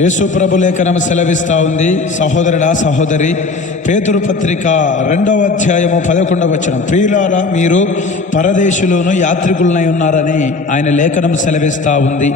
యేసుప్రభు లేఖనం సెలవిస్తా ఉంది. సహోదరుడా సహోదరి పేతురు పత్రిక రెండవ అధ్యాయము పదకొండవ వచనం. ప్రియులారా మీరు పరదేశులోను యాత్రికులనై ఉన్నారని ఆయన లేఖనం సెలవిస్తా ఉంది.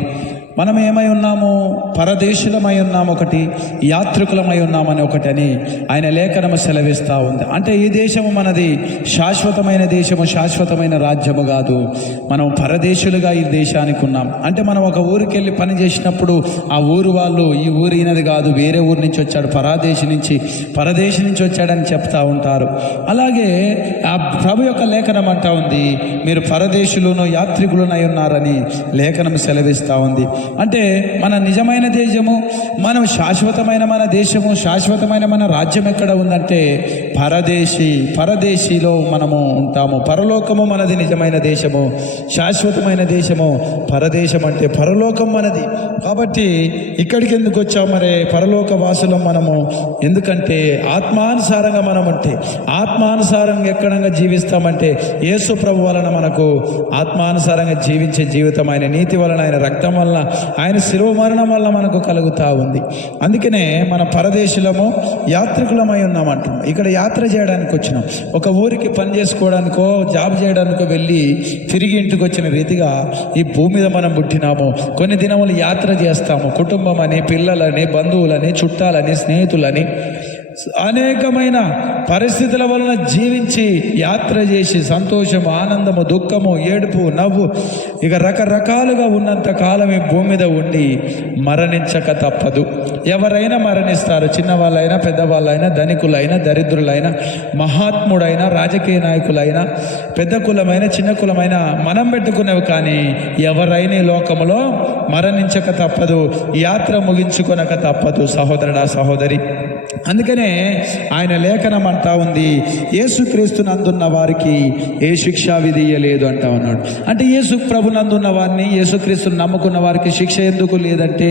మనం ఏమై ఉన్నాము? పరదేశులమై ఉన్నాము ఒకటి యాత్రికులమై ఉన్నామని ఒకటి అని ఆయన లేఖనము సెలవిస్తూ ఉంది. అంటే ఈ దేశము మనది శాశ్వతమైన దేశము శాశ్వతమైన రాజ్యము కాదు. మనం పరదేశులుగా ఈ దేశానికి ఉన్నాం. అంటే మనం ఒక ఊరికి వెళ్ళి పని చేసినప్పుడు ఆ ఊరు వాళ్ళు ఈ ఊరు ఈయనది కాదు వేరే ఊరు నుంచి వచ్చాడు పరాదేశి నుంచి పరదేశి నుంచి వచ్చాడని చెప్తా ఉంటారు. అలాగే ఆ ప్రభు యొక్క లేఖనం అంటా ఉంది మీరు పరదేశులను యాత్రికులనై ఉన్నారని లేఖనం సెలవిస్తూ ఉంది. అంటే మన నిజమైన దేశము మనం శాశ్వతమైన మన దేశము శాశ్వతమైన మన రాజ్యం ఎక్కడ ఉందంటే పరదేశి పరదేశీలో మనము ఉంటాము. పరలోకము మనది నిజమైన దేశము శాశ్వతమైన దేశము పరదేశం అంటే పరలోకం మనది. కాబట్టి ఇక్కడికి ఎందుకు వచ్చాము మరి? పరలోక వాసులం మనము. ఎందుకంటే ఆత్మానుసారంగా మనం అంటే ఆత్మానుసారంగా ఎక్కడంగా జీవిస్తామంటే యేసు ప్రభు వలన మనకు ఆత్మానుసారంగా జీవించే జీవితం ఆయన నీతి వలన ఆయన రక్తం వలన ఆయన శిలువ మరణం వల్ల మనకు కలుగుతూ ఉంది. అందుకనే మన పరదేశులము యాత్రికులమై ఉన్నామంటున్నాం ఇక్కడ యాత్ర చేయడానికి వచ్చినాం. ఒక ఊరికి పని చేసుకోవడానికో జాబ్ చేయడానికో వెళ్ళి తిరిగి ఇంటికి వచ్చిన రీతిగా ఈ భూమి మీద మనం పుట్టినాము. కొన్ని దినములు యాత్ర చేస్తాము. కుటుంబం అని పిల్లలని బంధువులని చుట్టాలని స్నేహితులని. అనేకమైన పరిస్థితుల వలన జీవించి యాత్ర చేసి సంతోషము ఆనందము దుఃఖము ఏడుపు నవ్వు ఇక రకరకాలుగా ఉన్నంత కాలం ఈ భూమి మీద ఉండి మరణించక తప్పదు. ఎవరైనా మరణిస్తారు. చిన్నవాళ్ళైనా పెద్దవాళ్ళైనా ధనికులైనా దరిద్రులైనా మహాత్ముడైనా రాజకీయ నాయకులైనా పెద్ద కులమైన చిన్న కులమైన మనం పెట్టుకునేవి కానీ ఎవరైనా లోకంలో లోకములో మరణించక తప్పదు. యాత్ర ముగించుకొనక తప్పదు. సహోదరుడా సహోదరి. అందుకనే ఆయన లేఖనం అంటా ఉంది యేసుక్రీస్తు అందున్న వారికి ఏ శిక్ష విధియలేదు అంటా ఉన్నాడు. అంటే యేసు ప్రభునందున్న వారిని యేసుక్రీస్తుని నమ్ముకున్న వారికి శిక్ష ఎందుకు లేదంటే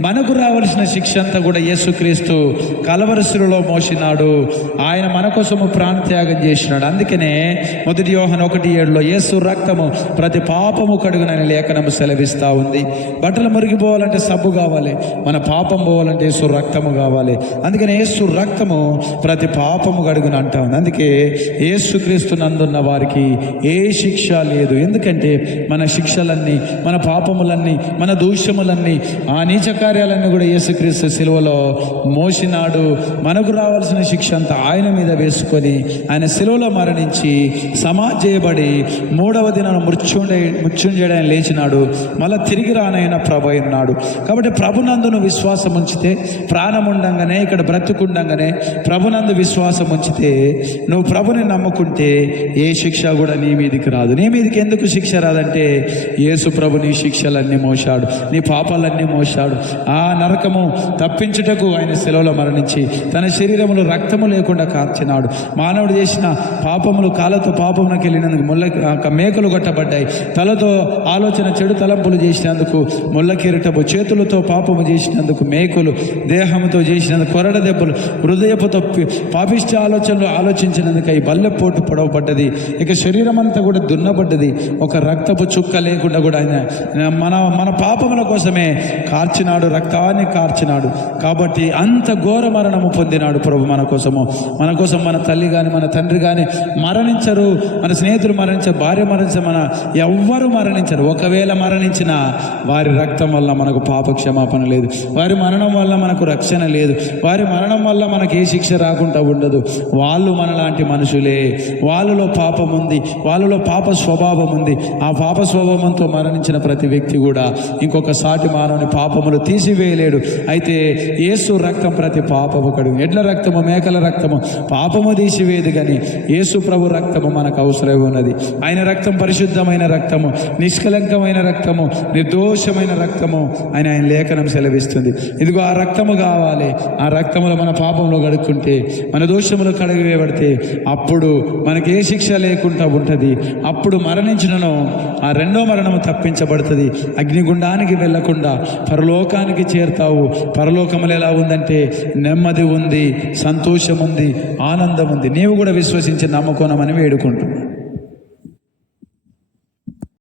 మనకు రావాల్సిన శిక్ష అంతా కూడా యేసుక్రీస్తు కలవరసులలో మోసినాడు. ఆయన మన కోసము ప్రాణత్యాగం చేసినాడు. అందుకనే మొదటి యోహన్ ఒకటి ఏడులో యేసు రక్తము ప్రతి పాపము కడుగునని లేఖనము సెలవిస్తూ ఉంది. బట్టలు మురిగిపోవాలంటే సబ్బు కావాలి మన పాపం పోవాలంటే యేసు రక్తము కావాలి. అందుకని యేసు రక్తము ప్రతి పాపము గడుగున అంటా ఉంది. అందుకే ఏసుక్రీస్తు నందున్న వారికి ఏ శిక్ష లేదు. ఎందుకంటే మన శిక్షలన్నీ మన పాపములన్నీ మన దూష్యములన్నీ ఆ నీచ కార్యాలన్నీ కూడా యేసుక్రీస్తు సిలువలో మోసినాడు. మనకు రావాల్సిన శిక్ష అంతా ఆయన మీద వేసుకొని ఆయన సిలువలో మరణించి సమాజేయబడి మూడవ దినం మృత్యుండే మృత్యుంజయడం లేచినాడు. మళ్ళీ తిరిగి రానైన ప్రభు అన్నాడు కాబట్టి ప్రభునందును విశ్వాసం ఉంచితే ప్రాణం ఇక్కడ ఇక్కడ బ్రతుకుండంగానే ప్రభునందు విశ్వాసం ఉంచితే నువ్వు ప్రభుని నమ్ముకుంటే ఏ శిక్ష కూడా నీ మీదికి రాదు. నీ మీదికి ఎందుకు శిక్ష రాదంటే యేసు ప్రభు నీ శిక్షలన్నీ మోశాడు నీ పాపాలన్నీ మోశాడు. ఆ నరకము తప్పించుటకు ఆయన సెలవులో మరణించి తన శరీరంలో రక్తము లేకుండా కార్చినాడు. మానవుడు చేసిన పాపములు కాలతో పాపమునకు వెళ్ళినందుకు ముళ్ళ మేకలు కొట్టబడ్డాయి. తలతో ఆలోచన చెడు తలంపులు చేసినందుకు ముళ్ళ కిరీటము చేతులతో పాపము చేసినందుకు మేకులు దేహంతో చేసినందుకు కొరడ దెబ్బలు హృదయపు తప్పి పాపిష్ట ఆలోచనలు ఆలోచించినందుకై ఈ బల్లెపోటు పొడవబడ్డది. ఇక శరీరం అంతా కూడా దున్నబడ్డది. ఒక రక్తపు చుక్క లేకుండా కూడా ఆయన మన మన పాపముల కోసమే కార్చినాడు రక్తాన్ని కార్చినాడు. కాబట్టి అంత ఘోర మరణము పొందినాడు ప్రభు మన కోసము. మన కోసం మన తల్లి కానీ మన తండ్రి కానీ మరణించరు. మన స్నేహితులు మరణించరు భార్య మరణించరు మన ఎవ్వరు మరణించరు. ఒకవేళ మరణించిన వారి రక్తం వల్ల మనకు పాప క్షమాపణ లేదు. వారి మరణం వల్ల మనకు రక్షణ లేదు. వారి మరణం వల్ల మనకి ఏ శిక్ష రాకుండా ఉండదు. వాళ్ళు మనలాంటి మనుషులే. వాళ్ళలో పాపం ఉంది. వాళ్ళలో పాప స్వభావం ఉంది. ఆ పాప స్వభావంతో మరణించిన ప్రతి వ్యక్తి కూడా ఇంకొక సాటి మానవుని పాపములు తీసివేయలేడు. అయితే యేసు రక్తం ప్రతి పాపము కడుగు ఎడ్ల రక్తము మేకల రక్తము పాపము తీసివేయదు కానీ యేసు ప్రభు రక్తము మనకు అవసరం ఉన్నది. ఆయన రక్తం పరిశుద్ధమైన రక్తము నిష్కలంకమైన రక్తము నిర్దోషమైన రక్తము ఆయన ఆయన లేఖనం సెలవిస్తుంది. ఇదిగో ఆ రక్తము కావాలి. ఆ రక్తములో మన పాపంలో గడుక్కుంటే మన దోషములు కడిగివేయబడితే అప్పుడు మనకి ఏ శిక్ష లేకుండా ఉంటుంది. అప్పుడు మరణించినను ఆ రెండో మరణము తప్పించబడుతుంది. అగ్నిగుండానికి వెళ్ళకుండా పరలోకానికి చేరుతావు. పరలోకములు ఎలా ఉందంటే నెమ్మది ఉంది సంతోషం ఉంది ఆనందం ఉంది నీవు కూడా విశ్వసించి నమ్ముకోనమని వేడుకుంటున్నాను